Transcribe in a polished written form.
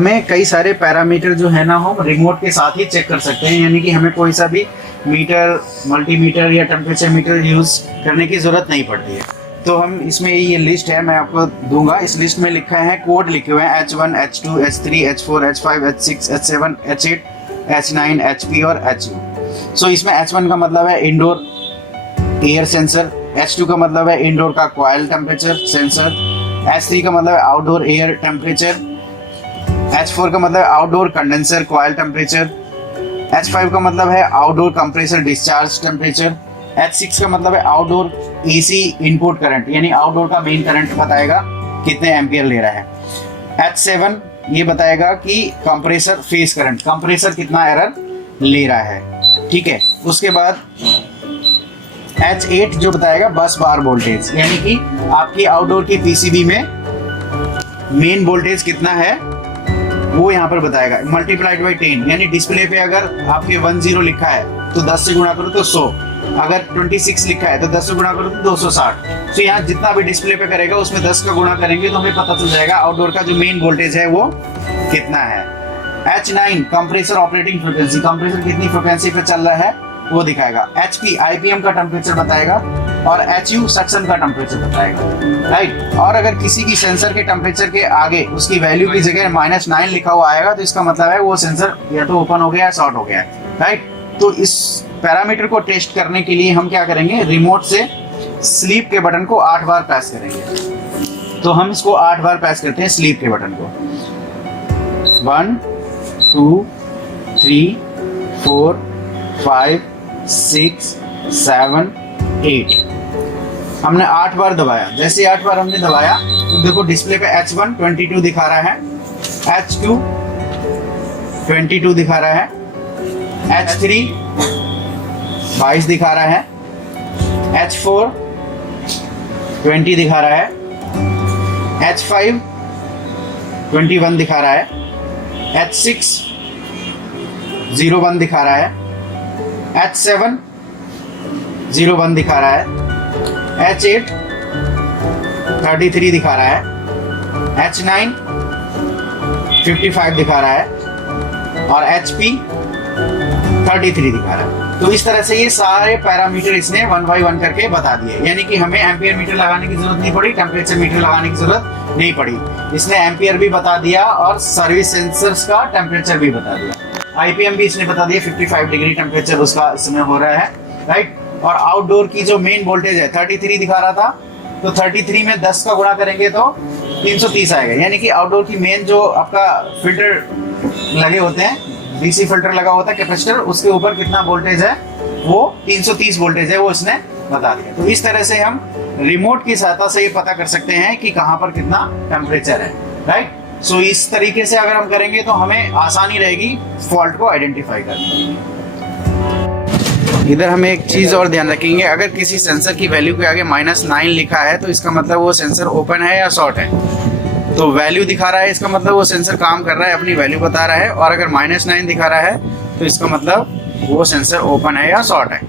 हमें कई सारे पैरामीटर जो है ना हम रिमोट के साथ ही चेक कर सकते हैं, यानी कि हमें कोई सा भी मीटर, मल्टीमीटर या टेम्परेचर मीटर यूज़ करने की ज़रूरत नहीं पड़ती है। तो हम इसमें ये लिस्ट है मैं आपको दूंगा। इस लिस्ट में लिखा है, कोड लिखे हुए हैं H1, H2, H3, H4, H5, H6, H7, H8, H9, HP और HU। सो इसमें H1 का मतलब है इंडोर एयर सेंसर, H2 का मतलब है इंडोर का कॉइल टेम्परेचर सेंसर, H3 का मतलब है आउटडोर एयर टेम्परेचर, H4 का मतलब है outdoor condenser coil temperature, H5 का मतलब है outdoor compressor discharge temperature, H6 का मतलब है आउटडोर AC इनपुट करंट, यानी आउटडोर का मेन करंट बताएगा कितने एम्पियर ले रहा है। H7 ये बताएगा कि कंप्रेसर फेस करंट, कंप्रेसर कितना एरर ले रहा है, ठीक है। उसके बाद H8 जो बताएगा बस बार वोल्टेज, यानी कि आपकी आउटडोर की PCB में मेन वोल्टेज कितना है वो यहाँ पर बताएगा, मल्टीप्लाइड बाई 10, यानी डिस्प्ले पे अगर आपके 10 लिखा है तो 10 से गुणा करो तो 100, अगर 26 लिखा है तो 10 से गुणा करो तो 260। तो यहाँ जितना भी डिस्प्ले पे करेगा उसमें 10 का गुणा करेंगे तो हमें पता चल जाएगा आउटडोर का जो मेन वोल्टेज है वो कितना है। H9 compressor operating frequency, compressor कितनी फ्रिक्वेंसी पे चल रहा है वो दिखाएगा। HP IPM का टेम्परेचर बताएगा और HU सक्शन का टेम्परेचर बताएगा, राइट। और अगर किसी की सेंसर के टेम्परेचर के आगे उसकी वैल्यू की जगह -9 लिखा हुआ आएगा तो इसका मतलब है वो सेंसर या तो ओपन हो गया या शॉर्ट हो गया, राइट। तो इस पैरामीटर को टेस्ट करने के लिए हम क्या करेंगे, रिमोट से स्लीप के बटन को 8 बार प्रेस करेंगे। तो हम इसको 8 बार प्रेस करते हैं स्लीप के बटन को। 1 2 3 4 5 6 7 8 हमने 8 बार दबाया। जैसे 8 बार हमने दबाया तो देखो डिस्प्ले पे H1 22 दिखा रहा है, H2 22 दिखा रहा है, H3 22 दिखा रहा है, H4 20 दिखा रहा है, H5 21 दिखा रहा है, H6 01 दिखा रहा है, H7 01 दिखा रहा है, H8 33 दिखा रहा है, H9 55 दिखा रहा है और HP 33 दिखा रहा है। तो इस तरह से ये सारे पैरामीटर इसने 1 बाय 1 करके बता दिए, यानी कि हमें एम्पियर मीटर लगाने की जरूरत नहीं पड़ी, टेम्परेचर मीटर लगाने की जरूरत नहीं पड़ी। इसने एम्पियर भी बता दिया और सर्विस सेंसर्स का टेम्परेचर भी बता दिया। IPM भी इसने बता दिया, 55 डिग्री टेम्परेचर उसका इसमें हो रहा है, राइट। और आउटडोर की जो मेन वोल्टेज है 33 दिखा रहा था, तो 33 में 10 का गुणा करेंगे तो 330 आएगा, यानी कि आउटडोर की मेन जो आपका फिल्टर लगे होते हैं, DC फिल्टर लगा होता है कैपेसिटर, उसके ऊपर कितना वोल्टेज है वो 330 वोल्टेज है, वो इसने बता दिया। तो इस तरह से हम रिमोट की सहायता से ये पता कर सकते हैं कि कहाँ पर कितना टेम्परेचर है, राइट। सो इस तरीके से अगर हम करेंगे तो हमें आसानी रहेगी फॉल्ट को आइडेंटिफाई करने में। इधर हमें एक चीज़ और ध्यान रखेंगे, अगर किसी सेंसर की वैल्यू के आगे -9 लिखा है तो इसका मतलब वो सेंसर ओपन है या शॉर्ट है। तो वैल्यू दिखा रहा है इसका मतलब वो सेंसर काम कर रहा है, अपनी वैल्यू बता रहा है, और अगर -9 दिखा रहा है तो इसका मतलब वो सेंसर ओपन है या शॉर्ट है।